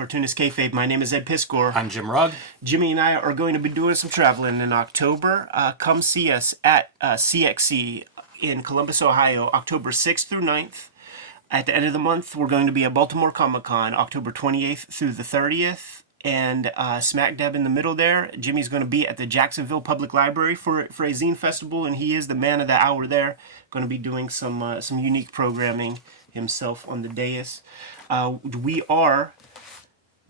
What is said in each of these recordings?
Cartoonist Kayfabe. My name is Ed Piscor. I'm Jim Rugg. Jimmy and I are going to be doing some traveling in October. Come see us at CXC in Columbus, Ohio, October 6th through 9th. At the end of the month, we're going to be at Baltimore Comic Con, October 28th through the 30th. And smack dab in the middle there, Jimmy's going to be at the Jacksonville Public Library for a zine festival, and he is the man of the hour there. Going to be doing some unique programming himself on the dais. We are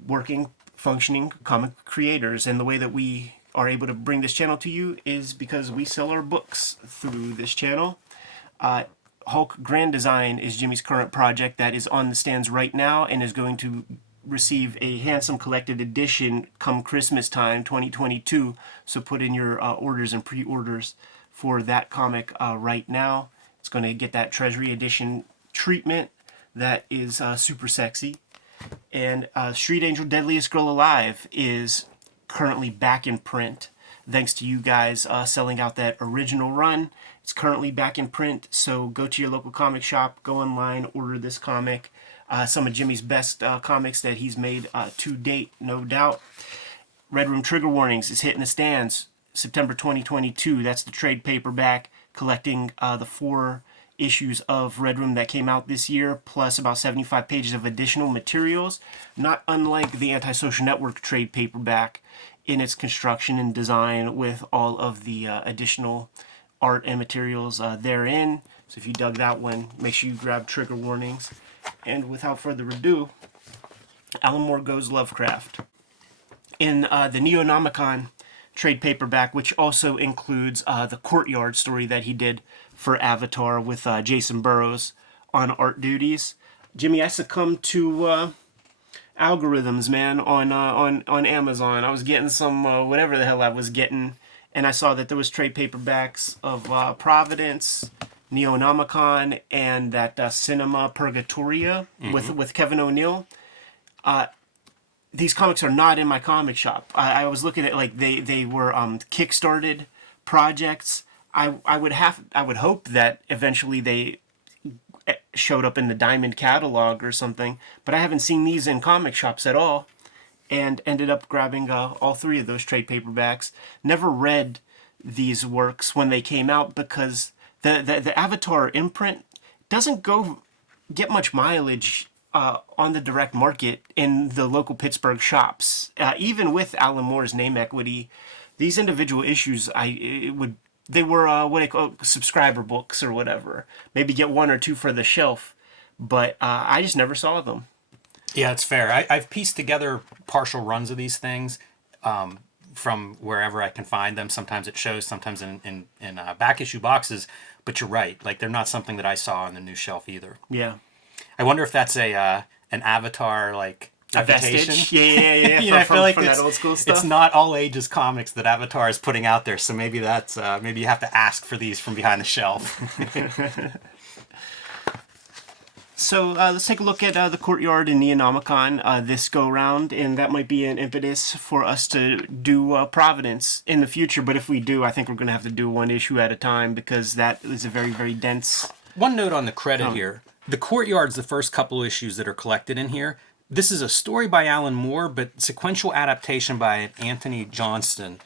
working, functioning comic creators, and the way that we are able to bring this channel to you is because we sell our books through this channel. Hulk Grand Design is Jimmy's current project that is on the stands right now and is going to receive a handsome collected edition come Christmas time 2022. So put in your orders and pre-orders for that comic right now. It's going to get that Treasury Edition treatment that is super sexy. And Street Angel Deadliest Girl Alive is currently back in print. Thanks to you guys selling out that original run. It's currently back in print, so go to your local comic shop, go online, order this comic. Some of Jimmy's best comics that he's made to date, no doubt. Red Room Trigger Warnings is hitting the stands September 2022. That's the trade paperback collecting the 4 issues of Red Room that came out this year, plus about 75 pages of additional materials, not unlike the Antisocial Network trade paperback in its construction and design with all of the additional art and materials therein. So if you dug that one, make sure you grab Trigger Warnings. And without further ado, Alan Moore Goes Lovecraft. In the Neonomicon trade paperback, which also includes the Courtyard story that he did for Avatar with Jason Burrows on art duties. Jimmy, I succumbed to algorithms, man, on Amazon. I was getting some whatever the hell I was getting, and I saw that there was trade paperbacks of Providence, Neonomicon, and that Cinema Purgatoria with Kevin O'Neill. These comics are not in my comic shop. I was looking at, like, they were kickstarted projects. I would hope that eventually they showed up in the Diamond catalog or something, but I haven't seen these in comic shops at all, and ended up grabbing all 3 of those trade paperbacks. Never read these works when they came out because the Avatar imprint doesn't get much mileage on the direct market in the local Pittsburgh shops. Even with Alan Moore's name equity, these individual issues, they were what I call subscriber books or whatever. Maybe get 1 or 2 for the shelf, but I just never saw them. Yeah, it's fair. I've pieced together partial runs of these things from wherever I can find them. Sometimes it shows, sometimes in back issue boxes. But you're right. Like, they're not something that I saw on the new shelf either. Yeah. I wonder if that's an Avatar, like, a reputation. vestige? Yeah. I feel like from that old school stuff. It's not all ages comics that Avatar is putting out there, so maybe that's maybe you have to ask for these from behind the shelf. So let's take a look at the Courtyard and Neonomicon this go-round, and that might be an impetus for us to do Providence in the future. But if we do, I think we're going to have to do 1 issue at a time because that is a very, very dense... One note on the credit here. The Courtyard's the first couple issues that are collected in here. This is a story by Alan Moore, but sequential adaptation by Anthony Johnston.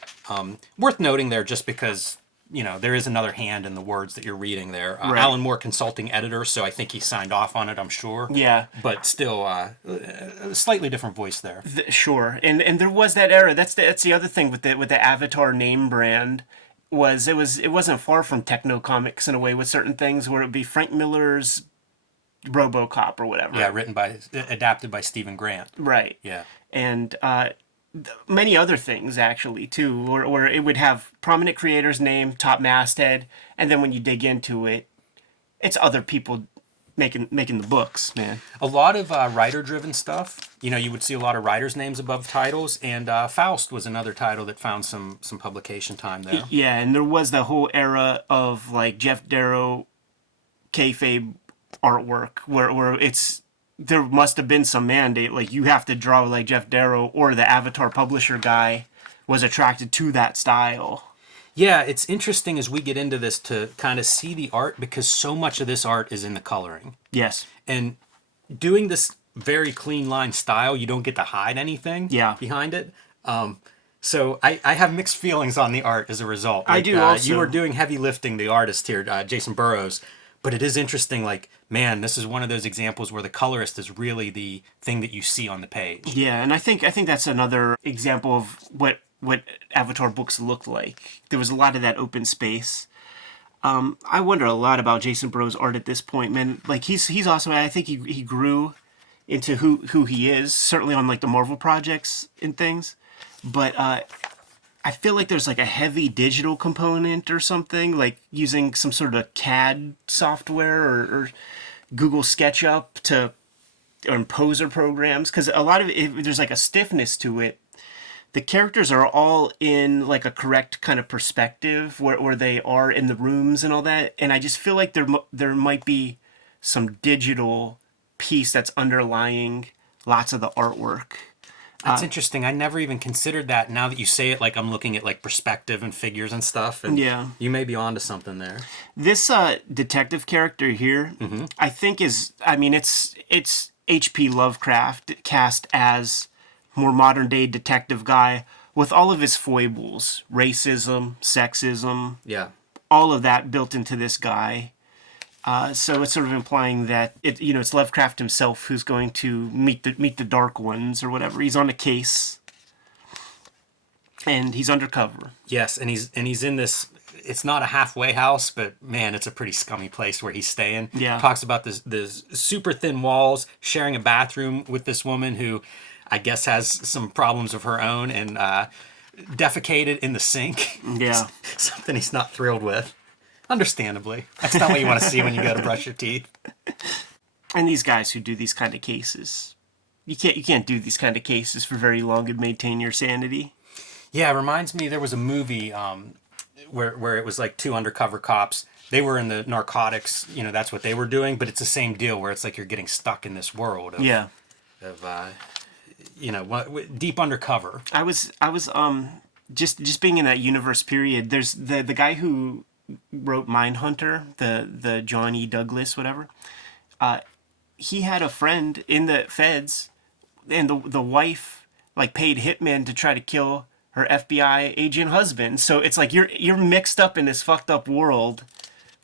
Worth noting there just because... there is another hand in the words that you're reading there. Right. Alan Moore, consulting editor, so I think he signed off on it, I'm sure. Yeah. But still, a slightly different voice there. Sure. And there was that era. That's the other thing with the Avatar name brand was it wasn't far from Techno Comics in a way with certain things where it would be Frank Miller's RoboCop or whatever. Yeah, adapted by Stephen Grant. Right. Yeah. And many other things actually too, where it would have prominent creators' name, top masthead, and then when you dig into it, it's other people making the books, man. A lot of writer-driven stuff. You would see a lot of writers' names above titles, and Faust was another title that found some publication time there. Yeah, and there was the whole era of like Jeff Darrow, Kayfabe artwork, where there must have been some mandate, like you have to draw like Jeff Darrow, or the Avatar publisher guy was attracted to that style. Yeah, it's interesting as we get into this to kind of see the art, because so much of this art is in the coloring. Yes. And doing this very clean line style. You don't get to hide anything behind it. So I have mixed feelings on the art as a result. I do also. You are doing heavy lifting, the artist here, Jason Burrows. But it is interesting, like, man, this is one of those examples where the colorist is really the thing that you see on the page. Yeah, and I think that's another example of what Avatar books looked like. There was a lot of that open space. I wonder a lot about Jason Burrows' art at this point, man. Like, he's awesome. I think he grew into who he is, certainly on like the Marvel projects and things. But I feel like there's like a heavy digital component or something, like using some sort of CAD software or Google SketchUp or Poser programs, because a lot of it, there's like a stiffness to it. The characters are all in like a correct kind of perspective where they are in the rooms and all that, and I just feel like there might be some digital piece that's underlying lots of the artwork. That's interesting. I never even considered that. Now that you say it, like I'm looking at like perspective and figures and stuff. And you may be onto something there. This detective character here, I think it's H.P. Lovecraft cast as more modern day detective guy with all of his foibles, racism, sexism, all of that built into this guy. So it's sort of implying that it's Lovecraft himself who's going to meet the Dark Ones or whatever. He's on a case, and he's undercover. Yes, and he's in this. It's not a halfway house, but man, it's a pretty scummy place where he's staying. Yeah, talks about this super thin walls, sharing a bathroom with this woman who, I guess, has some problems of her own, and defecated in the sink. Yeah, something he's not thrilled with. Understandably. That's not what you want to see when you go to brush your teeth. And these guys who do these kind of cases, you can't do these kind of cases for very long and maintain your sanity. Yeah, it reminds me, there was a movie where it was like two undercover cops. They were in the narcotics, that's what they were doing, but it's the same deal where it's like you're getting stuck in this world of deep undercover. I was just being in that universe period. There's the guy who wrote Mindhunter, the John E. Douglas, whatever. He had a friend in the feds, and the wife like paid hitmen to try to kill her FBI agent husband. So it's like you're mixed up in this fucked up world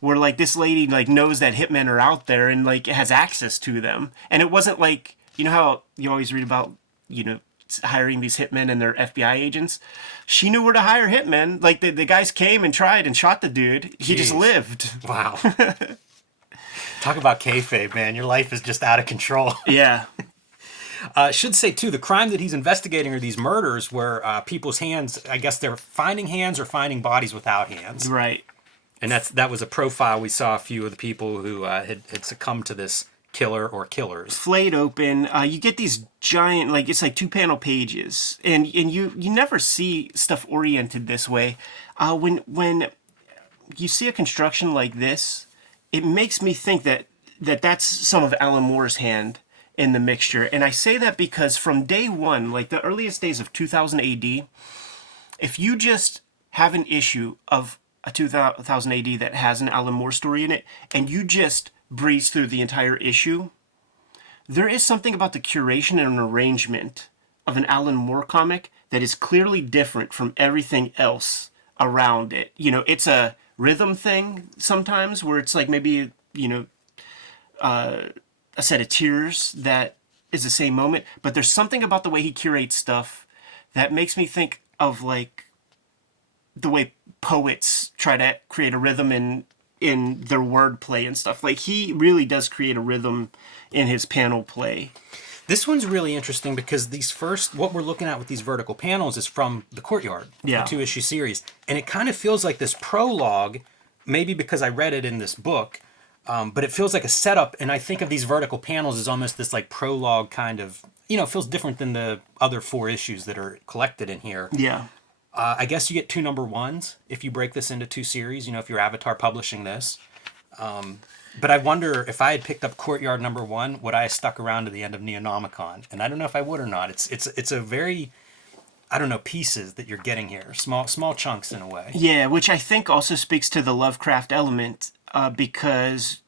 where like this lady like knows that hitmen are out there and like has access to them. And it wasn't like, how you always read about hiring these hitmen and their FBI agents. She knew where to hire hitmen. Like the guys came and tried and shot the dude. He just lived. Wow. Talk about kayfabe, man. Your life is just out of control. Yeah. Should say too, the crime that he's investigating are these murders where people's hands, I guess they're finding hands or finding bodies without hands. Right. And that was a profile. We saw a few of the people who had succumbed to this killer or killers. Flayed open. You get these giant, like it's like 2-panel pages, and you never see stuff oriented this way. When you see a construction like this, it makes me think that's some of Alan Moore's hand in the mixture. And I say that because from day one, like the earliest days of 2000 AD, if you just have an issue of a 2000 AD that has an Alan Moore story in it, and you just breeze through the entire issue, there is something about the curation and arrangement of an Alan Moore comic that is clearly different from everything else around it. It's a rhythm thing sometimes where it's like maybe, a set of tears that is the same moment, but there's something about the way he curates stuff that makes me think of like the way poets try to create a rhythm in their wordplay and stuff. Like he really does create a rhythm in his panel play. This one's really interesting because what we're looking at with these vertical panels is from the Courtyard, the 2-issue series. And it kind of feels like this prologue, maybe because I read it in this book, but it feels like a setup. And I think of these vertical panels as almost this like prologue kind of, it feels different than the other 4 issues that are collected in here. Yeah. I guess you get 2 number 1s if you break this into 2 series, if you're Avatar publishing this. But I wonder if I had picked up Courtyard number 1, would I have stuck around to the end of Neonomicon? And I don't know if I would or not. It's a very, I don't know, pieces that you're getting here. Small chunks in a way. Yeah, which I think also speaks to the Lovecraft element, because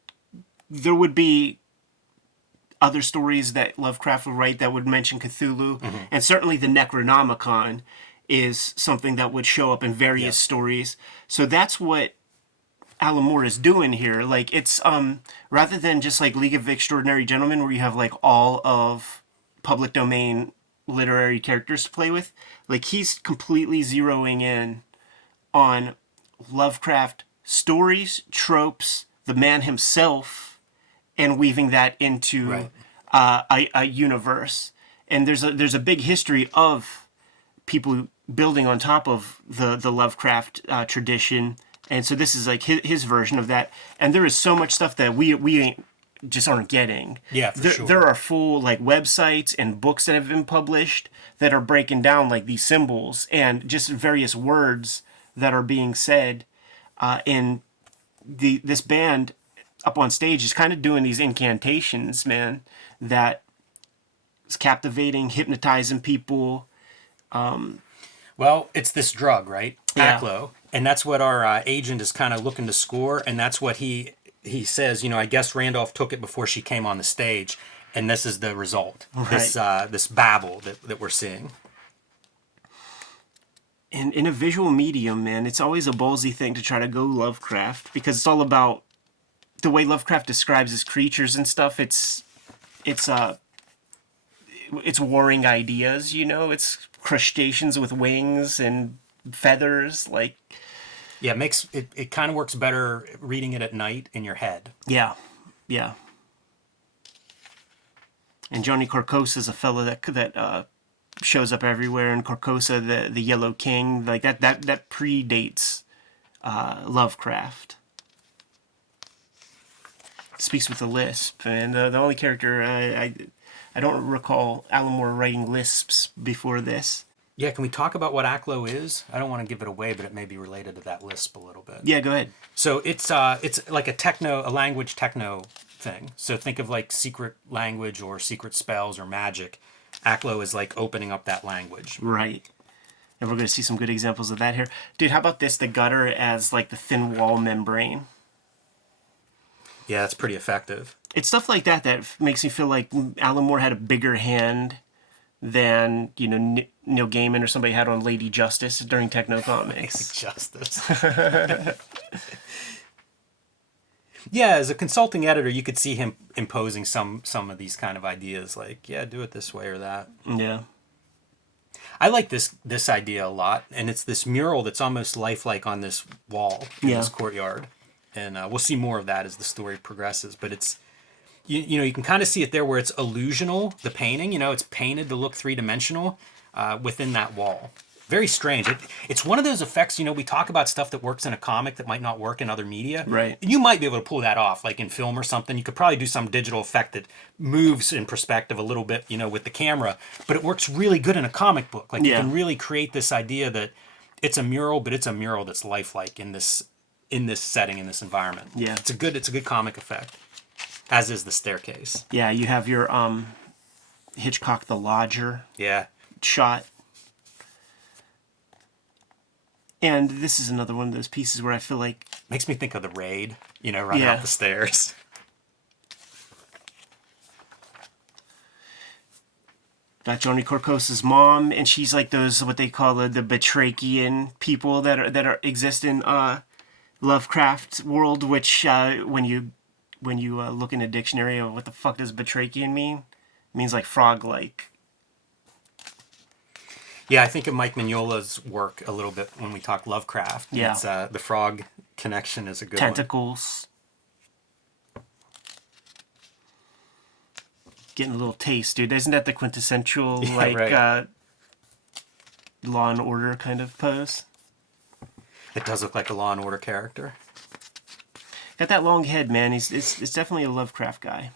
there would be other stories that Lovecraft would write that would mention Cthulhu, and certainly the Necronomicon is something that would show up in various stories. So that's what Alan Moore is doing here. Like, it's rather than just like League of Extraordinary Gentlemen, where you have like all of public domain literary characters to play with, like he's completely zeroing in on Lovecraft stories, tropes, the man himself, and weaving that into a universe. And there's a big history of people building on top of the Lovecraft tradition. And so this is like his version of that. And there is so much stuff that we just aren't getting. Yeah, for sure. There are full like websites and books that have been published that are breaking down like these symbols and just various words that are being said. And this band up on stage is kind of doing these incantations, man, that is captivating, hypnotizing people. Well, it's this drug, right? Yeah. Aclo. And that's what our agent is kind of looking to score. And that's what he says, I guess Randolph took it before she came on the stage. And this is the result. Right. This babble that we're seeing. And in a visual medium, man, it's always a ballsy thing to try to go Lovecraft, because it's all about the way Lovecraft describes his creatures and stuff. It's warring ideas, It's crustaceans with wings and feathers, like. Yeah, it kind of works better reading it at night in your head. Yeah. And Johnny Carcosa is a fellow that shows up everywhere. And Carcosa, the Yellow King, like that predates Lovecraft. Speaks with a lisp, and the only character I don't recall Alan Moore writing lisps before this. Yeah, can we talk about what Aclo is? I don't want to give it away, but it may be related to that lisp a little bit. Yeah, go ahead. So it's like a language techno thing. So think of like secret language or secret spells or magic. Aclo is like opening up that language. Right. And we're going to see some good examples of that here. Dude, how about this? The gutter as like the thin wall membrane. Yeah, that's pretty effective. It's stuff like that makes me feel like Alan Moore had a bigger hand than, Neil Gaiman or somebody had on Lady Justice during Techno Comics. Justice. Yeah, as a consulting editor, you could see him imposing some of these kind of ideas, like, yeah, do it this way or that. Yeah. I like this idea a lot, and it's this mural that's almost lifelike on this wall in this courtyard. And we'll see more of that as the story progresses. But it's, you can kind of see it there where it's illusional, the painting. It's painted to look three-dimensional within that wall. Very strange. It's one of those effects, we talk about stuff that works in a comic that might not work in other media. Right. You might be able to pull that off, like in film or something. You could probably do some digital effect that moves in perspective a little bit, with the camera. But it works really good in a comic book. Like, you can really create this idea that it's a mural, but it's a mural that's lifelike in this setting, in this environment. Yeah. It's a good comic effect, as is the staircase. Yeah, you have your Hitchcock the Lodger shot. And this is another one of those pieces where I feel like... Makes me think of the Raid, running up the stairs. Got Johnny Carcosa's mom, and she's like those, what they call the Batrachian people that exist in Lovecraft world, which when you look in a dictionary of what the fuck does Batrachian mean, it means like frog-like. Yeah, I think of Mike Mignola's work a little bit when we talk Lovecraft. Yeah. It's, the frog connection is a good Tentacles. one. Getting a little taste, dude. Isn't that the quintessential, Law and Order kind of pose? It does look like a Law and Order character. Got that long head, man. It's definitely a Lovecraft guy.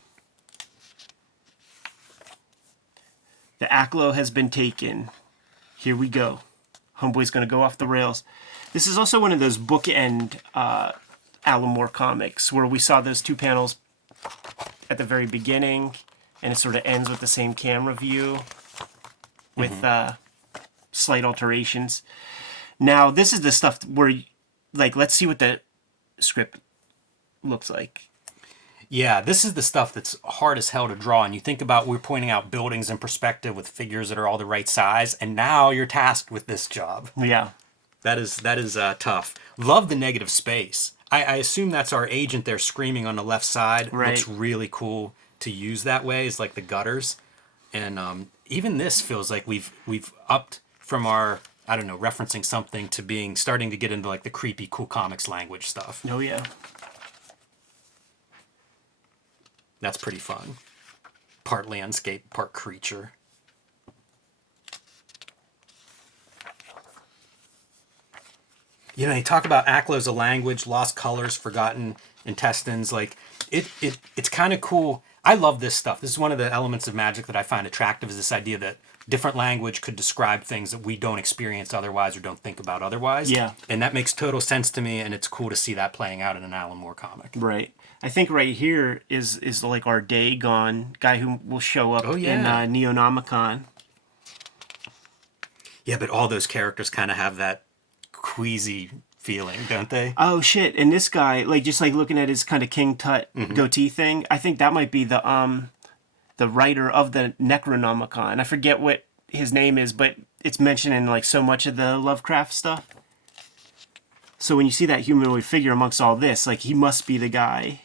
The Aclo has been taken. Here we go. Homeboy's going to go off the rails. This is also one of those bookend Alan Moore comics where we saw those two panels at the very beginning, and it sort of ends with the same camera view with slight alterations. Now, this is the stuff where, like, let's see what the script looks like. Yeah, this is the stuff that's hard as hell to draw. And you think about we're pointing out buildings in perspective with figures that are all the right size, and now you're tasked with this job. Yeah. That is tough. Love the negative space. I assume that's our agent there screaming on the left side. Right. Looks really cool to use that way. Is like the gutters, and even this feels like we've upped from our, I don't know, referencing something to being starting to get into like the creepy cool comics language stuff. Oh yeah. That's pretty fun. Part landscape, part creature. You know, you talk about Aklo as a language, lost colors, forgotten intestines. Like, it's kind of cool. I love this stuff. This is one of the elements of magic that I find attractive, is this idea that different language could describe things that we don't experience otherwise or don't think about otherwise. Yeah. And that makes total sense to me, and it's cool to see that playing out in an Alan Moore comic. Right. I think right here is like our Dagon guy who will show up in Neonomicon. Yeah, but all those characters kind of have that queasy feeling, don't they? Oh shit! And this guy, like, just like looking at his kind of King Tut goatee thing, I think that might be the writer of the Necronomicon. I forget what his name is, but it's mentioned in like so much of the Lovecraft stuff. So when you see that humanoid figure amongst all this, like, he must be the guy.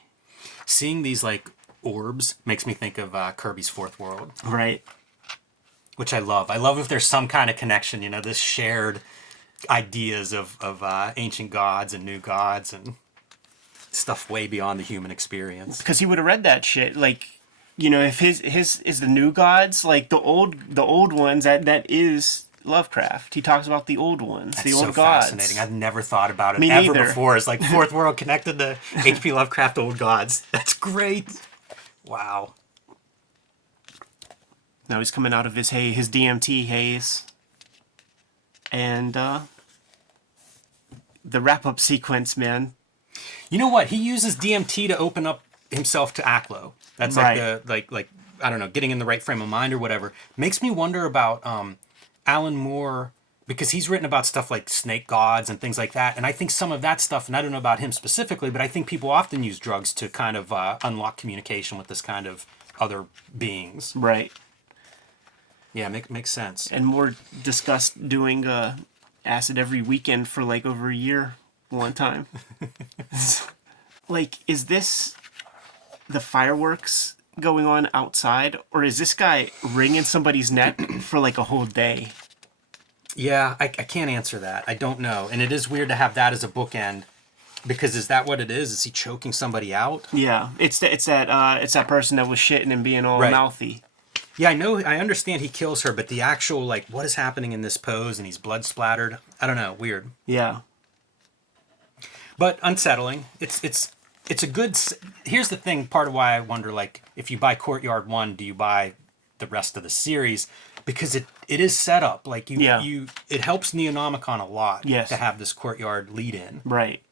Seeing these like orbs makes me think of Kirby's Fourth World, Right. which I love. I love if there's some kind of connection, you know, this shared ideas of ancient gods and new gods and stuff way beyond the human experience. Because he would have read that shit. Like, you know, if his is the new gods, like the old ones, that is Lovecraft. He talks about the old ones, That's the old so gods. fascinating. I've never thought about it Me ever neither. before. It's like Fourth World connected to H.P. Lovecraft old gods. That's great. Wow. Now he's coming out of his DMT haze. And the wrap-up sequence, man. You know what? He uses DMT to open up himself to Aklo. That's like Right. the like I don't know, getting in the right frame of mind or whatever. Makes me wonder about Alan Moore, because he's written about stuff like snake gods and things like that. And I think some of that stuff, and I don't know about him specifically, but I think people often use drugs to kind of unlock communication with this kind of other beings. Right. Yeah, makes sense. And Moore discussed doing acid every weekend for like over a year one time. Like, is this the fireworks going on outside, or is this guy wringing somebody's neck for like a whole day? Yeah, I can't answer that. I don't know. And it is weird to have that as a bookend, because is that what it is? Is he choking somebody out? Yeah, it's that person that was shitting and being all Right. mouthy. Yeah, I understand he kills her, but the actual, like, what is happening in this pose and he's blood splattered? I don't know, weird. Yeah. But unsettling. It's a good... Here's the thing, part of why I wonder, like, if you buy Courtyard 1, do you buy the rest of the series? Because it is set up. Like, it helps Neonomicon a lot to have this Courtyard lead in. Right.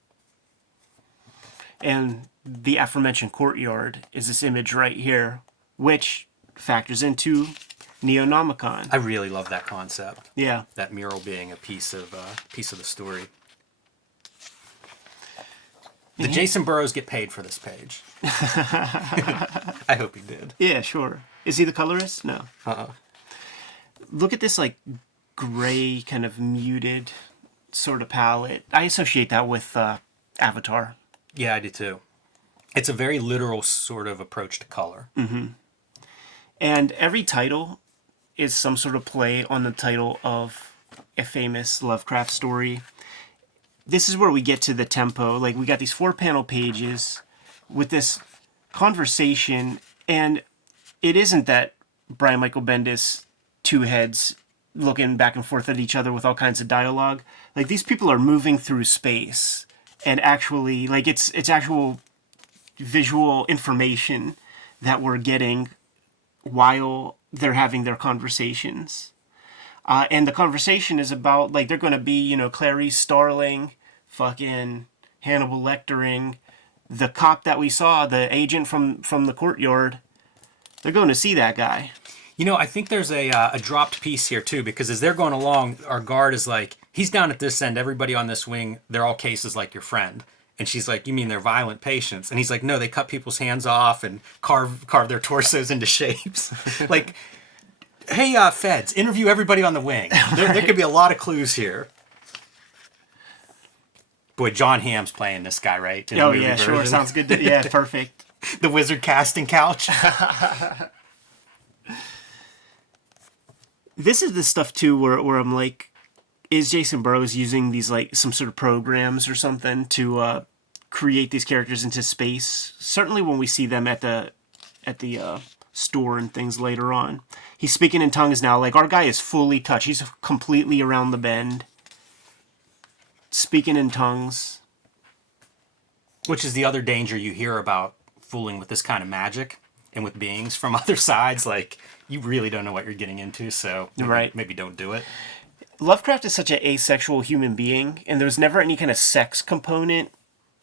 And the aforementioned Courtyard is this image right here, which factors into Neonomicon. I really love that concept. Yeah. That mural being a piece of the story. Did Jason Burrows get paid for this page? I hope he did. Yeah, sure. Is he the colorist? No. Look at this, like, gray, kind of muted sort of palette. I associate that with Avatar. Yeah, I do too. It's a very literal sort of approach to color. Mm-hmm. And every title is some sort of play on the title of a famous Lovecraft story. This is where we get to the tempo. Like, we got these 4-panel pages with this conversation, and it isn't that Brian Michael Bendis, two heads looking back and forth at each other with all kinds of dialogue. Like, these people are moving through space, and actually, like, it's actual visual information that we're getting while they're having their conversations. And the conversation is about, like, they're going to be, you know, Clarice Starling, fucking Hannibal Lectering, the cop that we saw, the agent from the Courtyard. They're going to see that guy. You know, I think there's a dropped piece here, too, because as they're going along, our guard is like, he's down at this end, everybody on this wing, they're all cases like your friend. And she's like, you mean they're violent patients? And he's like, no, they cut people's hands off and carve their torsos into shapes. Like, hey, feds, interview everybody on the wing. There could be a lot of clues here. Boy, John Hamm's playing this guy, right? Oh, yeah, sure. Sounds good. Yeah, perfect. The wizard casting couch. This is the stuff, too, where I'm like, is Jason Burrows using these, like, some sort of programs or something to create these characters into space? Certainly when we see them at the store and things later on. He's speaking in tongues now. Like, our guy is fully touched. He's completely around the bend. Speaking in tongues. Which is the other danger you hear about fooling with this kind of magic and with beings from other sides. Like, you really don't know what you're getting into, so maybe don't do it. Lovecraft is such an asexual human being, and there's never any kind of sex component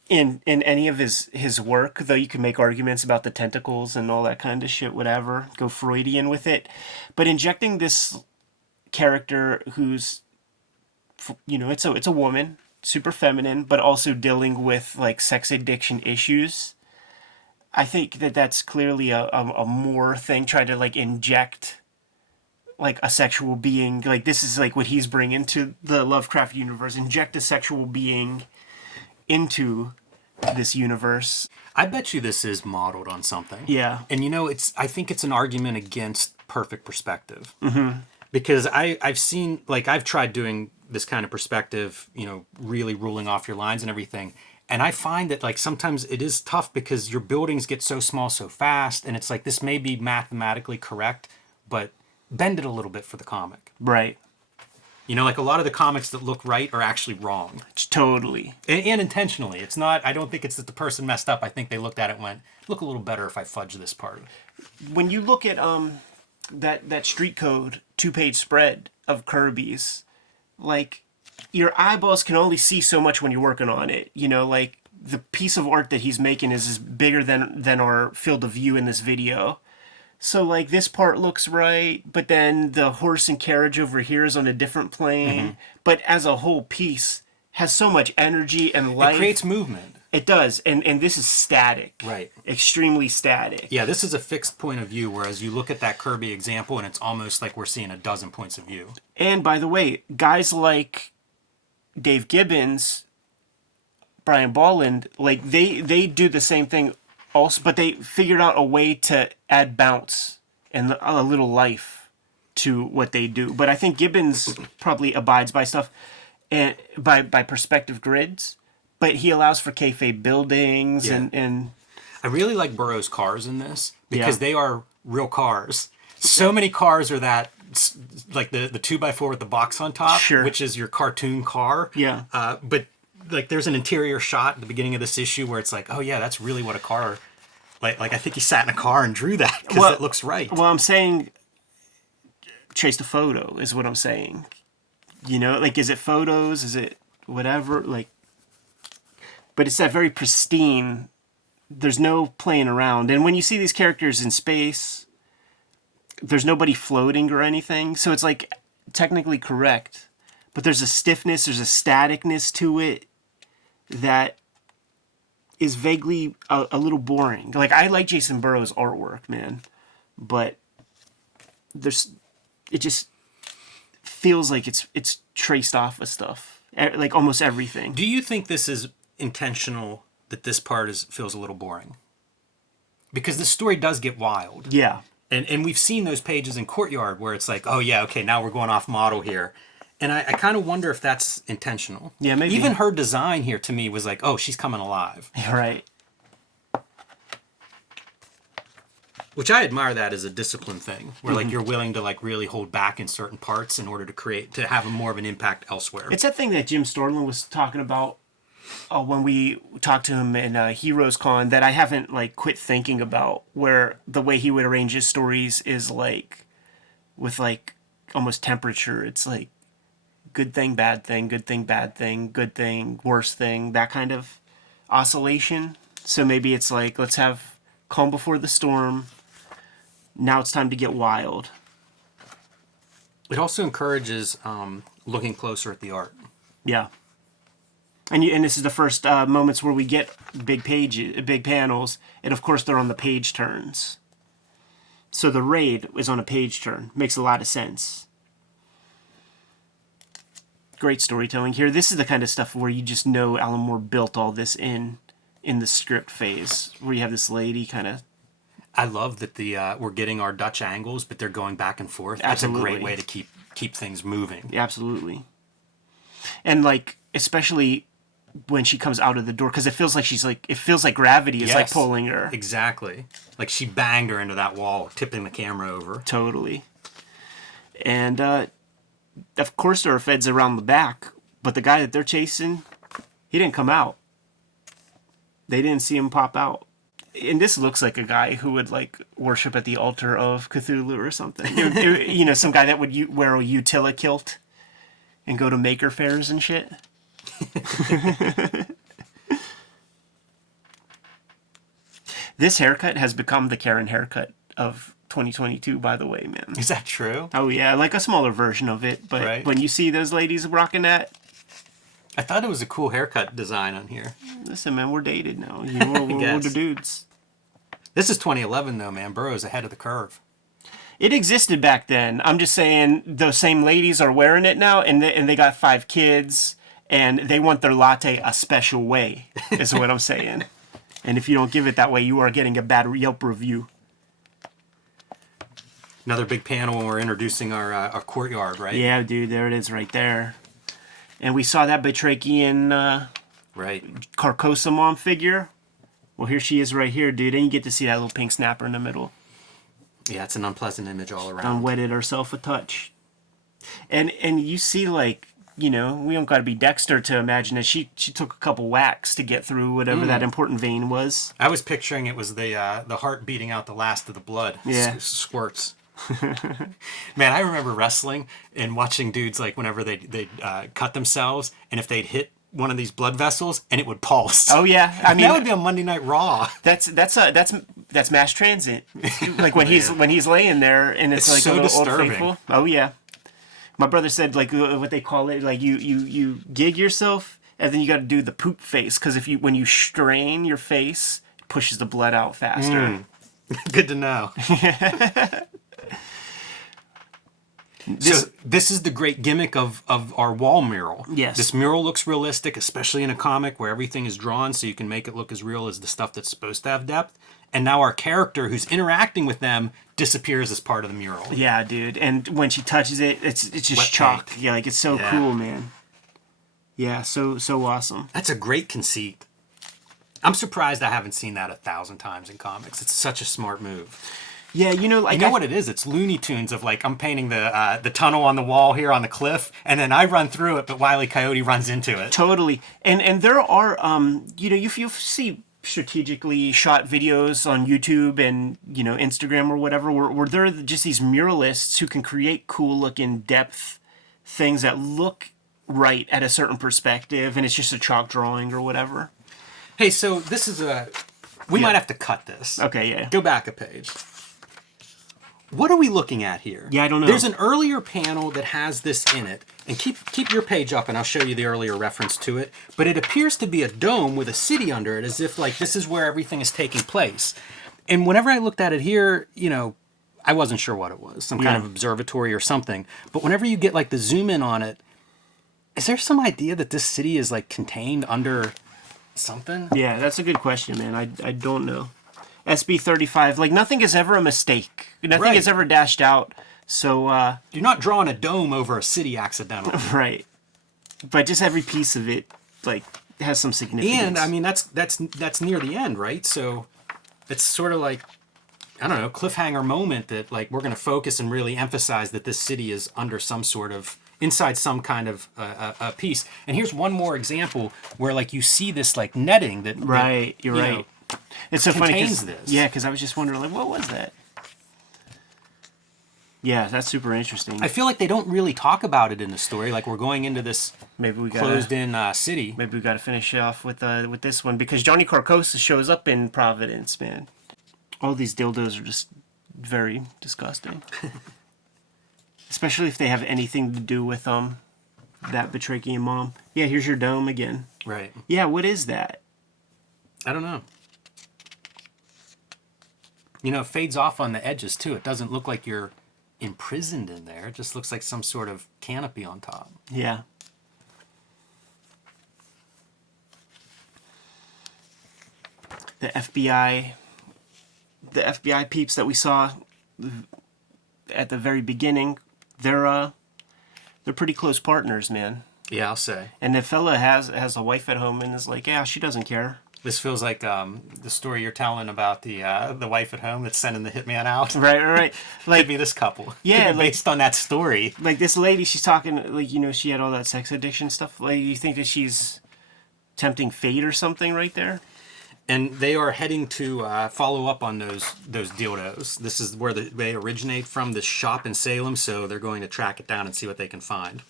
in any of his work, though you can make arguments about the tentacles and all that kind of shit, whatever. Go Freudian with it. But injecting this character who's, you know, it's a woman, super feminine, but also dealing with, like, sex addiction issues. I think that's clearly a more thing, trying to, like, inject, like, a sexual being. Like, this is, like, what he's bringing to the Lovecraft universe. Inject a sexual being into this universe. I bet you this is modeled on something. Yeah. And, you know, I think it's an argument against perfect perspective. Mm-hmm. Because I've seen, like, I've tried doing this kind of perspective, you know, really ruling off your lines and everything. And I find that, like, sometimes it is tough because your buildings get so small so fast, and it's like, this may be mathematically correct, but bend it a little bit for the comic. Right. You know, like, a lot of the comics that look right are actually wrong. Totally. And intentionally. It's not, I don't think it's that the person messed up. I think they looked at it and went, look a little better if I fudge this part. When you look at that street code 2-page spread of Kirby's, like, your eyeballs can only see so much when you're working on it. You know, like, the piece of art that he's making is bigger than our field of view in this video. So, like, this part looks right, but then the horse and carriage over here is on a different plane. Mm-hmm. But as a whole piece, has so much energy and life. It creates movement. It does, and this is static. Right. Extremely static. Yeah, this is a fixed point of view, whereas you look at that Kirby example, and it's almost like we're seeing a dozen points of view. And, by the way, guys like Dave Gibbons, Brian Bolland, like, they do the same thing also, but they figured out a way to add bounce and a little life to what they do. But I think Gibbons probably abides by stuff and by perspective grids, but he allows for kayfabe buildings. Yeah. and I really like Burroughs' cars in this because they are real cars. So many cars are that, like the 2x4 with the box on top, sure, which is your cartoon car. Yeah. But, like, there's an interior shot at the beginning of this issue where it's like, oh yeah, that's really what a car. Like I think he sat in a car and drew that because it looks right. Well, I'm saying, traced a photo is what I'm saying. You know, like, is it photos? Is it whatever? Like, but it's that very pristine. There's no playing around. And when you see these characters in space, there's nobody floating or anything. So it's, like, technically correct. But there's a stiffness, there's a staticness to it that is vaguely a little boring. Like, I like Jason Burrows' artwork, man. But it just feels like it's traced off of stuff. Like, almost everything. Do you think this is intentional, that this part feels a little boring? Because the story does get wild. Yeah. And we've seen those pages in Courtyard where it's like, oh yeah, okay, now we're going off model here. And I kind of wonder if that's intentional. Yeah, maybe. Even her design here to me was like, oh, she's coming alive. Right. Which I admire that as a discipline thing, where like you're willing to like really hold back in certain parts in order to have more of an impact elsewhere. It's that thing that Jim Storlin was talking about when we talked to him in Heroes Con that I haven't like quit thinking about, where the way he would arrange his stories is like with like almost temperature. It's like good thing, bad thing, good thing, bad thing, good thing, worst thing, that kind of oscillation. So maybe it's like, let's have calm before the storm. Now it's time to get wild. It also encourages looking closer at the art. Yeah. And this is the first moments where we get big panels, and of course they're on the page turns. So the raid is on a page turn. Makes a lot of sense. Great storytelling here. This is the kind of stuff where you just know Alan Moore built all this in the script phase, where you have this lady kind of. I love that we're getting our Dutch angles, but they're going back and forth. That's Absolutely. a great way to keep things moving. Absolutely. And like, especially when she comes out of the door, because it feels like gravity is like pulling her. Exactly. Like she banged her into that wall, tipping the camera over. Totally. And of course there are feds around the back, but the guy that they're chasing, he didn't come out. They didn't see him pop out. And this looks like a guy who would like worship at the altar of Cthulhu or something. Some guy that would wear a Utila kilt and go to maker fairs and shit. This haircut has become the Karen haircut of 2022, by the way, man. Is that true? Oh yeah, like a smaller version of it, but right. When you see those ladies rocking that, I thought it was a cool haircut design on here. Listen, man, we're dated now. We're older dudes. This is 2011, though, man. Burroughs ahead of the curve. It existed back then. I'm just saying those same ladies are wearing it now, and they got 5 kids, and they want their latte a special way, is what I'm saying. And if you don't give it that way, you are getting a bad Yelp review. Another big panel when we're introducing our courtyard, right? Yeah, dude, there it is right there. And we saw that Batrachian Carcosamon figure. Well, here she is right here, dude. And you get to see that little pink snapper in the middle. Yeah, it's an unpleasant image all around. Unwedded herself a touch. And you see, like, we don't got to be Dexter to imagine that she took a couple whacks to get through whatever that important vein was. I was picturing it was the heart beating out the last of the blood. Yeah. Squirts. Man, I remember wrestling and watching dudes, like, whenever they'd cut themselves, and if they'd hit one of these blood vessels, and it would pulse. Oh yeah, I mean that would be on Monday Night Raw. That's mass transit. Like when he's laying there, and it's like so disturbing. Old Faithful. Oh yeah, my brother said like what they call it, like you gig yourself, and then you got to do the poop face, because when you strain your face, it pushes the blood out faster. Good to know. This is the great gimmick of our wall mural. Yes. This mural looks realistic, especially in a comic where everything is drawn so you can make it look as real as the stuff that's supposed to have depth. And now our character who's interacting with them disappears as part of the mural. Yeah, dude. And when she touches it, it's just Wet chalk. paint. Yeah, like it's so cool, man. Yeah, so awesome. That's a great conceit. I'm surprised I haven't seen that 1,000 times in comics. It's such a smart move. Yeah, like what it is? It's Looney Tunes of like, I'm painting the tunnel on the wall here on the cliff, and then I run through it, but Wile E. Coyote runs into it. Totally. And there are you see strategically shot videos on YouTube and Instagram or whatever, where there are just these muralists who can create cool looking depth things that look right at a certain perspective, and it's just a chalk drawing or whatever. Hey, so this is we might have to cut this. Okay, yeah. Go back a page. What are we looking at here? Yeah, I don't know. There's an earlier panel that has this in it. And keep your page up and I'll show you the earlier reference to it. But it appears to be a dome with a city under it, as if like this is where everything is taking place. And whenever I looked at it here, I wasn't sure what it was. Some kind of observatory or something. But whenever you get like the zoom in on it, is there some idea that this city is like contained under something? Yeah, that's a good question, man. I don't know. SB35, like nothing is ever a mistake. Nothing is ever dashed out. So you're not drawing a dome over a city accidentally. Right. But just every piece of it like has some significance. And I mean that's near the end, right? So it's sort of like, I don't know, cliffhanger moment that like we're going to focus and really emphasize that this city is under some sort of inside some kind of a piece. And here's one more example where like you see this like netting that you're right. It's so funny because I was just wondering like what was that? Yeah, that's super interesting. I feel like they don't really talk about it in the story. Like we're going into this closed-in city. Maybe we got to finish off with this one because Johnny Carcosa shows up in Providence, man. All these dildos are just very disgusting, especially if they have anything to do with that Batrachian mom. Yeah, here's your dome again. Right. Yeah, what is that? I don't know. You know, it fades off on the edges, too. It doesn't look like you're imprisoned in there. It just looks like some sort of canopy on top. Yeah. The FBI peeps that we saw at the very beginning, they're pretty close partners, man. Yeah, I'll say. And the fella has a wife at home and is like, yeah, she doesn't care. This feels like the story you're telling about the wife at home that's sending the hitman out. Right. Like, Could be this couple. Yeah, Could be based on that story. Like this lady, she's talking, like, you know, she had all that sex addiction stuff. Like, you think that she's tempting fate or something right there? And they are heading to follow up on those dildos. This is where they originate from, this shop in Salem, so they're going to track it down and see what they can find.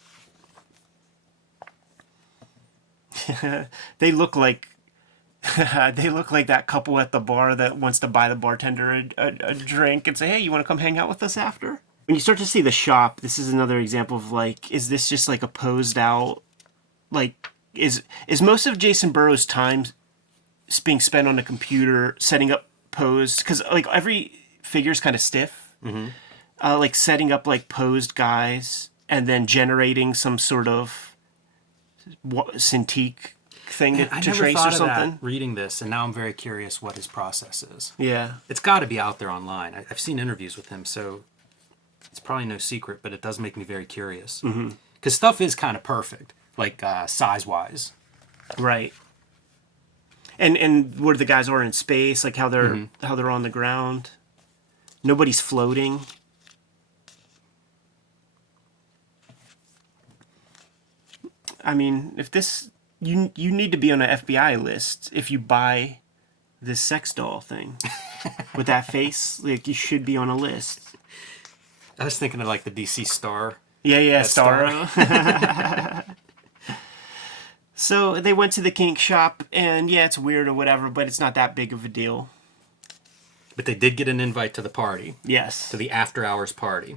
They look like that couple at the bar that wants to buy the bartender a drink and say, hey, you want to come hang out with us after? When you start to see the shop, this is another example of, like, is this just like a posed out, like, is most of Jason Burrows' time being spent on a computer setting up posed, because like every figure's kind of stiff, like setting up like posed guys and then generating some sort of Cintiq thing to trace or something. That reading this, and now I'm very curious what his process is. Yeah, it's got to be out there online. I've seen interviews with him, so it's probably no secret, but it does make me very curious because stuff is kind of perfect, like size wise. Right. And where the guys are in space, like how they're on the ground. Nobody's floating. I mean, if this you need to be on an FBI list if you buy this sex doll thing with that face. Like, you should be on a list. I was thinking of like the DC Star. Yeah, Star. So they went to the kink shop, and yeah, it's weird or whatever, but it's not that big of a deal. But they did get an invite to the party. Yes. To the after hours party.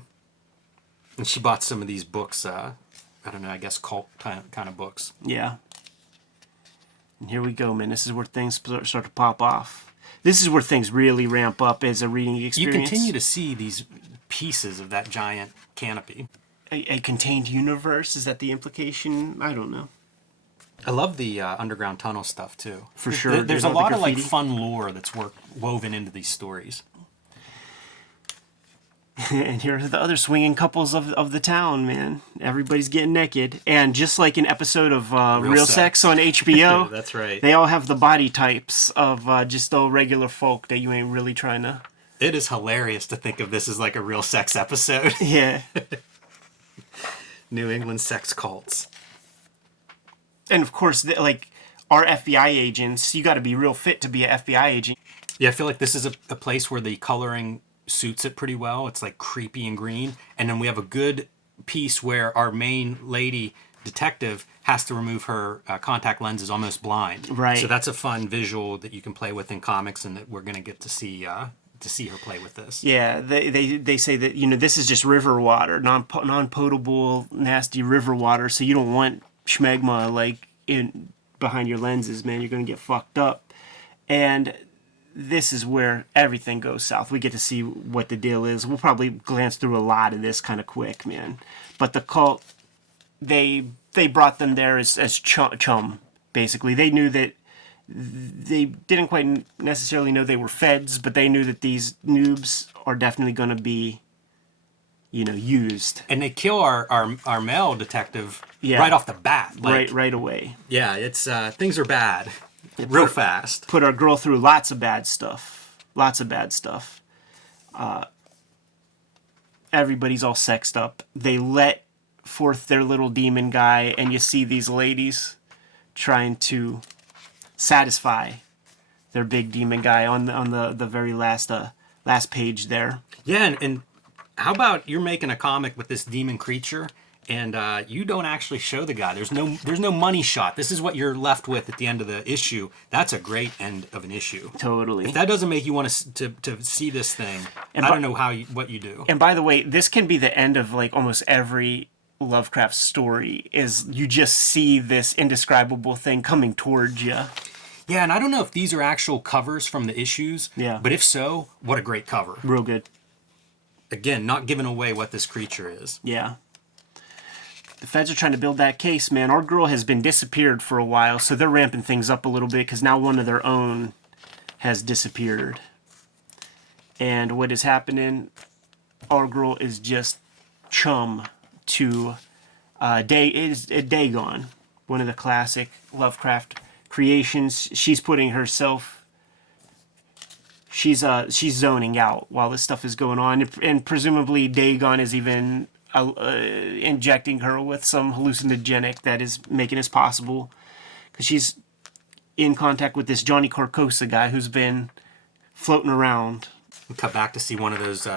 And she bought some of these books, I don't know, I guess cult kind of books. Yeah. And here we go, man. This is where things start to pop off. This is where things really ramp up as a reading experience. You continue to see these pieces of that giant canopy. A contained universe? Is that the implication? I don't know. I love the underground tunnel stuff, too. For sure. There's a lot of like fun lore that's woven into these stories. And here are the other swinging couples of the town, man. Everybody's getting naked. And just like an episode of Real Sex on HBO, that's right. They all have the body types of just all regular folk that you ain't really trying to... It is hilarious to think of this as like a Real Sex episode. Yeah. New England sex cults. And of course, like, our FBI agents, you got to be real fit to be an FBI agent. Yeah, I feel like this is a place where the coloring suits it pretty well. It's like creepy and green. And then we have a good piece where our main lady detective has to remove her contact lenses almost blind. Right. So that's a fun visual that you can play with in comics, and that we're going to get to see her play with this. Yeah, they say that, you know, this is just river water, non-potable, nasty river water, so you don't want schmegma like in behind your lenses, man. You're going to get fucked up. And this is where everything goes south. We get to see what the deal is. We'll probably glance through a lot of this kind of quick, man. But the cult, they brought them there as chum, basically. They knew that they didn't quite necessarily know they were feds, but they knew that these noobs are definitely going to be, you know, used. And they kill our male detective right off the bat. Like, right away. Yeah, it's things are bad. Real fast. Put our girl through lots of bad stuff. Everybody's all sexed up. They let forth their little demon guy, and you see these ladies trying to satisfy their big demon guy on the very last page there. Yeah, and how about you're making a comic with this demon creature, and you don't actually show the guy. There's no money shot. This is what you're left with at the end of the issue. That's a great end of an issue. Totally. If that doesn't make you want to see this thing, I don't know what you do. And by the way, this can be the end of like almost every Lovecraft story is you just see this indescribable thing coming towards you. Yeah, and I don't know if these are actual covers from the issues. Yeah. But if so, what a great cover. Real good. Again, not giving away what this creature is. Yeah. The feds are trying to build that case, man. Our girl has been disappeared for a while, so they're ramping things up a little bit because now one of their own has disappeared. And what is happening, our girl is just chum to Dagon, one of the classic Lovecraft creations. She's putting herself, she's zoning out while this stuff is going on, and presumably Dagon is even injecting her with some hallucinogenic that is making this possible, because she's in contact with this Johnny Carcosa guy who's been floating around. We cut back to see one of those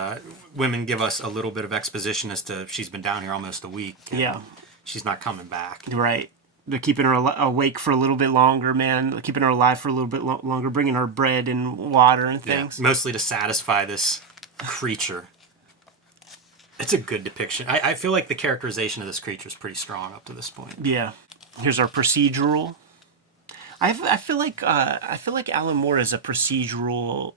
women give us a little bit of exposition as to she's been down here almost a week. Yeah. She's not coming back. Right. They're keeping her awake for a little bit longer, man. They're keeping her alive for a little bit longer, bringing her bread and water and things. Yeah, mostly to satisfy this creature. It's a good depiction. I feel like the characterization of this creature is pretty strong up to this point. Yeah. Here's our procedural. I feel like Alan Moore is a procedural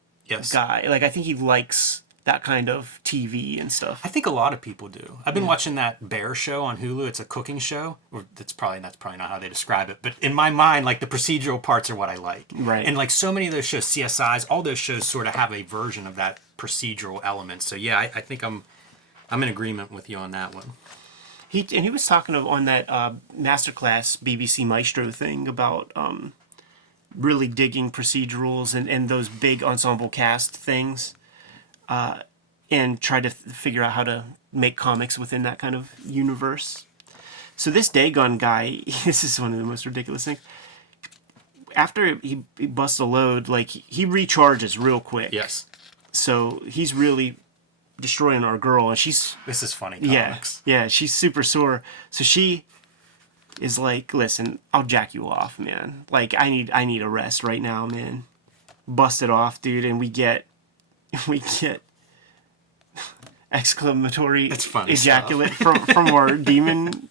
guy. Like, I think he likes that kind of TV and stuff. I think a lot of people do. I've been watching that Bear show on Hulu. It's a cooking show. Or that's probably not how they describe it. But in my mind, like, the procedural parts are what I like. Right. And like so many of those shows, CSIs, all those shows sort of have a version of that procedural element. So yeah, I think I'm in agreement with you on that one. He was talking on that masterclass BBC Maestro thing about really digging procedurals and those big ensemble cast things, and try to figure out how to make comics within that kind of universe. So this Dagon guy, this is one of the most ridiculous things. After he busts a load, like, he recharges real quick. Yes. So he's really destroying our girl, and she's... This is funny comics. Yeah, she's super sore. So she is like, listen, I'll jack you off, man. Like, I need a rest right now, man. Bust it off, dude, and we get exclamatory ejaculate from our demon,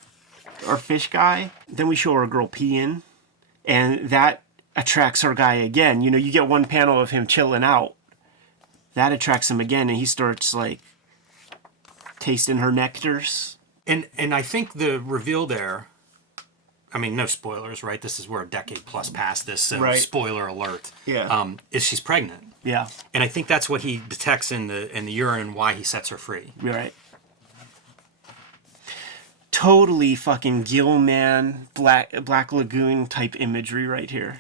our fish guy. Then we show our girl peeing, and that attracts our guy again. You know, you get one panel of him chilling out. That attracts him again, and he starts, like, tasting her nectars. And I think the reveal there, I mean, no spoilers, right? This is we're a decade plus past this, so right. Spoiler alert. Yeah. Is she's pregnant. Yeah. And I think that's what he detects in the urine and why he sets her free. Right. Totally fucking Gilman, Black Lagoon type imagery right here.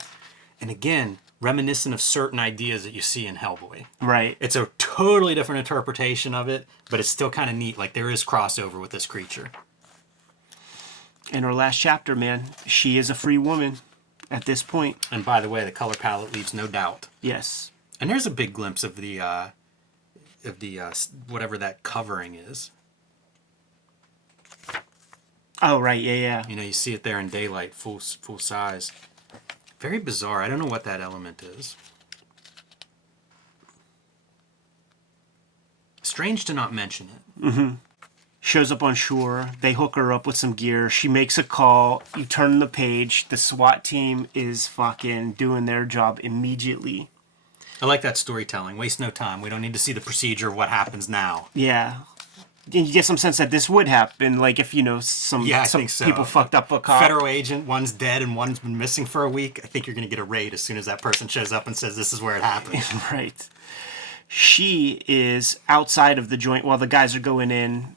And again, reminiscent of certain ideas that you see in Hellboy. Right. It's a totally different interpretation of it, but it's still kind of neat. Like, there is crossover with this creature. In our last chapter, man, she is a free woman at this point. And by the way, the color palette leaves no doubt. Yes. And there's a big glimpse of the whatever that covering is. Oh, right. Yeah. You know, you see it there in daylight, full size. Very bizarre. I don't know what that element is. Strange to not mention it. Mm-hmm. Shows up on shore. They hook her up with some gear. She makes a call. You turn the page. The SWAT team is fucking doing their job immediately. I like that storytelling. Waste no time. We don't need to see the procedure of what happens now. Yeah. And you get some sense that this would happen, like, if, you know, some people fucked up a cop. Federal agent, one's dead and one's been missing for a week. I think you're going to get a raid as soon as that person shows up and says this is where it happened. Right. She is outside of the joint while the guys are going in,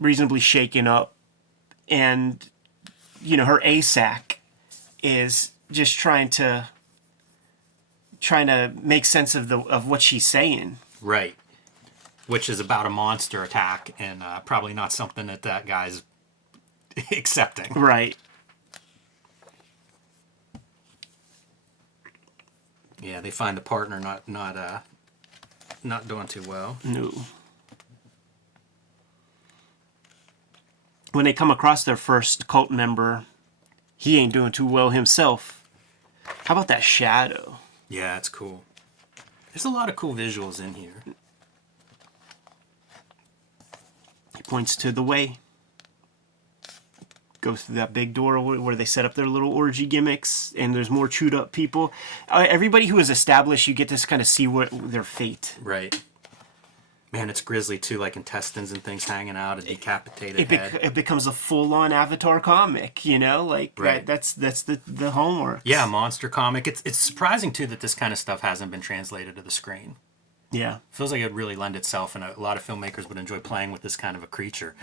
reasonably shaken up. And, you know, her ASAC is just trying to make sense of what she's saying. Right. Which is about a monster attack, and probably not something that guy's accepting. Right. Yeah, they find the partner not doing too well. No. When they come across their first cult member, he ain't doing too well himself. How about that shadow? Yeah, it's cool. There's a lot of cool visuals in here. He points to the way. go through that big door where they set up their little orgy gimmicks, and there's more chewed up people. Everybody who is established, you get to kind of see their fate. Right. Man, it's grisly too, like intestines and things hanging out, a decapitated head. It becomes a full-on Avatar comic, you know, like Right. that's the homework. Yeah, monster comic. It's surprising too that this kind of stuff hasn't been translated to the screen. Yeah. Feels like it would really lend itself, and a lot of filmmakers would enjoy playing with this kind of a creature.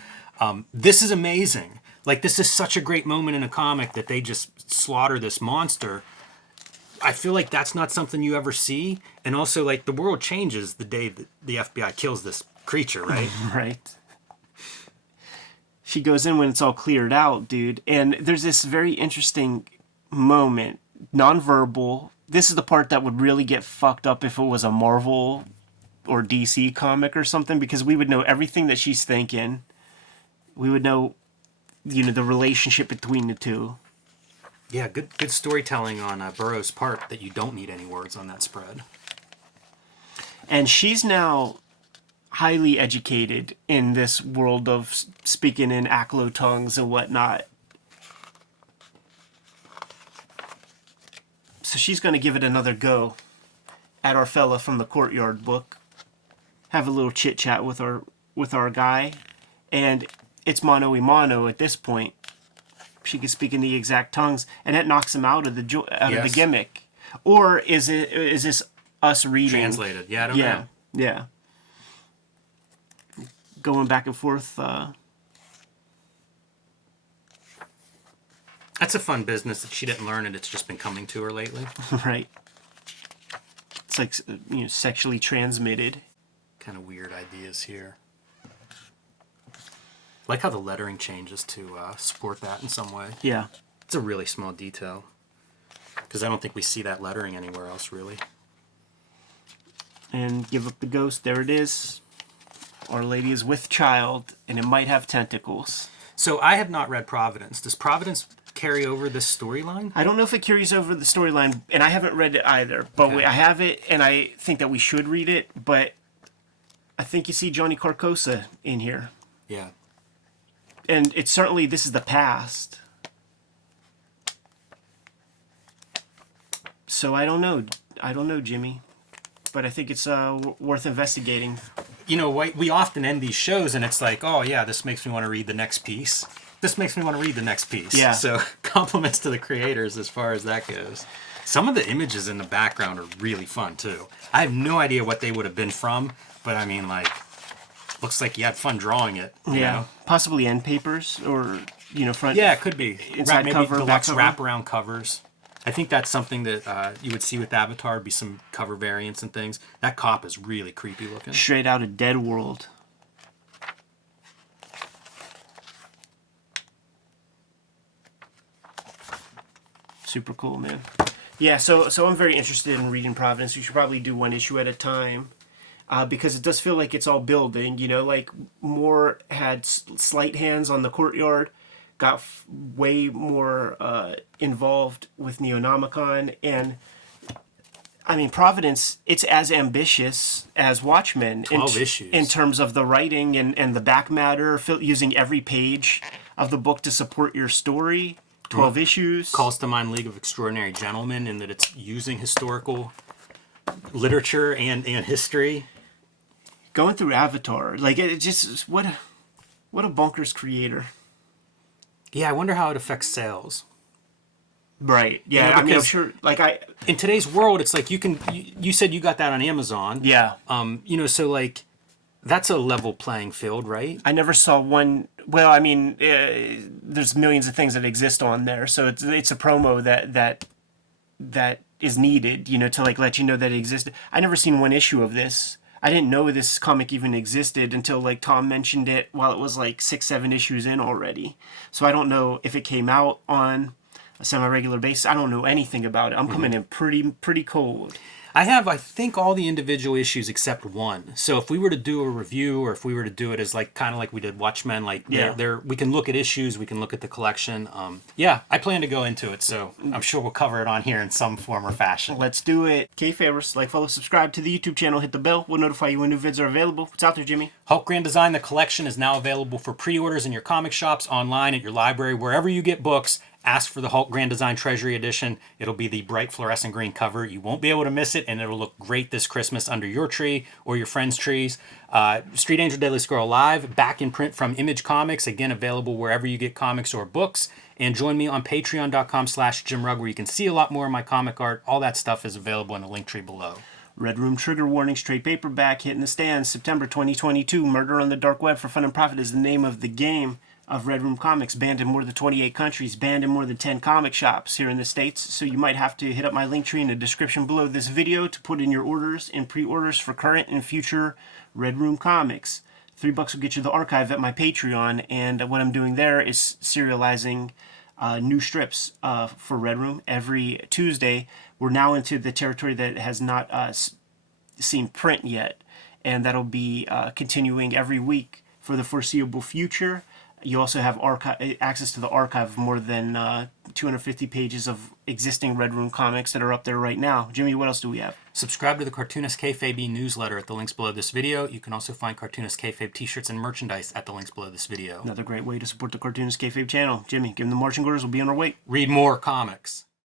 This is amazing. Like, this is such a great moment in a comic that they just slaughter this monster. I feel like that's not something you ever see. And also, like, the world changes the day that the FBI kills this creature, right? Right. She goes in when it's all cleared out, dude. And there's this very interesting moment, nonverbal. This is the part that would really get fucked up if it was a Marvel or DC comic or something, because we would know everything that she's thinking. We would know, you know, the relationship between the two. Yeah, good storytelling on Burroughs' part that you don't need any words on that spread. And she's now highly educated in this world of speaking in Aklo tongues and whatnot. So she's going to give it another go at our fella from the Courtyard book. Have a little chit chat with our guy, and it's mano y mano at this point. She can speak in the exact tongues, and that knocks him out of the gimmick. Or is this us reading Translated? Yeah, I don't know. Yeah. Going back and forth. That's a fun business that she didn't learn, and it's just been coming to her lately. Right. It's like, you know, sexually transmitted. Kind of weird ideas here. Like how the lettering changes to support that in some way. Yeah. It's a really small detail. Because I don't think we see that lettering anywhere else, really. And give up the ghost. There it is. Our Lady is with child, and it might have tentacles. So I have not read Providence. Does Providence carry over this storyline? I don't know if it carries over the storyline, and I haven't read it either. But Okay. I have it, and I think that we should read it. But I think you see Johnny Carcosa in here. Yeah. And it's certainly, this is the past. So I don't know, Jimmy. But I think it's worth investigating. You know, we often end these shows and it's like, oh yeah, this makes me want to read the next piece. This makes me want to read the next piece. Yeah. So compliments to the creators as far as that goes. Some of the images in the background are really fun too. I have no idea what they would have been from, but I mean, like, looks like you had fun drawing it. You know? Possibly end papers or, you know, front. Yeah, it could be. Inside Maybe cover, back deluxe cover. wraparound covers. I think that's something that you would see with Avatar, be some cover variants and things. That cop is really creepy looking. Straight out of Dead World. Super cool, man. Yeah, so I'm very interested in reading Providence. We should probably do one issue at a time. Because it does feel like it's all building, you know, like Moore had slight hands on the Courtyard, got way more involved with Neonomicon, and I mean, Providence, it's as ambitious as Watchmen 12 issues. In terms of the writing and the back matter, using every page of the book to support your story. 12 issues. Calls to mind League of Extraordinary Gentlemen in that it's using historical literature and history. Going through Avatar, like it just what a bonkers creator. Yeah, I wonder how it affects sales. Right. Yeah. You know, I mean, I'm because sure. Like in today's world, it's like you said you got that on Amazon. Yeah. You know, so like that's a level playing field, right? I never saw one. Well, I mean, there's millions of things that exist on there, so it's a promo that is needed, you know, to like let you know that it existed. I never seen one issue of this. I didn't know this comic even existed until like Tom mentioned it while it was like 6-7 issues in already. So I don't know if it came out on a semi-regular basis. I don't know anything about it. I'm coming in pretty cold. I have, I think, all the individual issues except one. So if we were to do a review, or if we were to do it as like kind of like we did Watchmen, like we can look at issues, we can look at the collection. Yeah, I plan to go into it, so I'm sure we'll cover it on here in some form or fashion. Let's do it. Kayfabers, like, follow, subscribe to the YouTube channel, hit the bell. We'll notify you when new vids are available. What's out there, Jimmy? Hulk Grand Design, the collection, is now available for pre-orders in your comic shops, online, at your library, wherever you get books. Ask for the Hulk Grand Design Treasury Edition. It'll be the bright fluorescent green cover. You won't be able to miss it, and it'll look great this Christmas under your tree or your friends' trees. Street Angel Daily Scroll Live, back in print from Image Comics, again available wherever you get comics or books. And join me on patreon.com/JimRugg, where you can see a lot more of my comic art. All that stuff is available in the link tree below. Red Room Trigger Warning, straight paperback, hitting the stands, September 2022. Murder on the Dark Web for Fun and Profit is the name of the game of Red Room Comics, banned in more than 28 countries, banned in more than 10 comic shops here in the States. So you might have to hit up my link tree in the description below this video to put in your orders and pre-orders for current and future Red Room Comics. $3 will get you the archive at my Patreon, and what I'm doing there is serializing new strips for Red Room every Tuesday. We're now into the territory that has not seen print yet, and that'll be continuing every week for the foreseeable future. You also have access to the archive of more than 250 pages of existing Red Room comics that are up there right now. Jimmy, what else do we have? Subscribe to the Cartoonist Kayfabe newsletter at the links below this video. You can also find Cartoonist Kayfabe t-shirts and merchandise at the links below this video. Another great way to support the Cartoonist Kayfabe channel. Jimmy, give them the marching orders. We'll be on our way. Read more comics.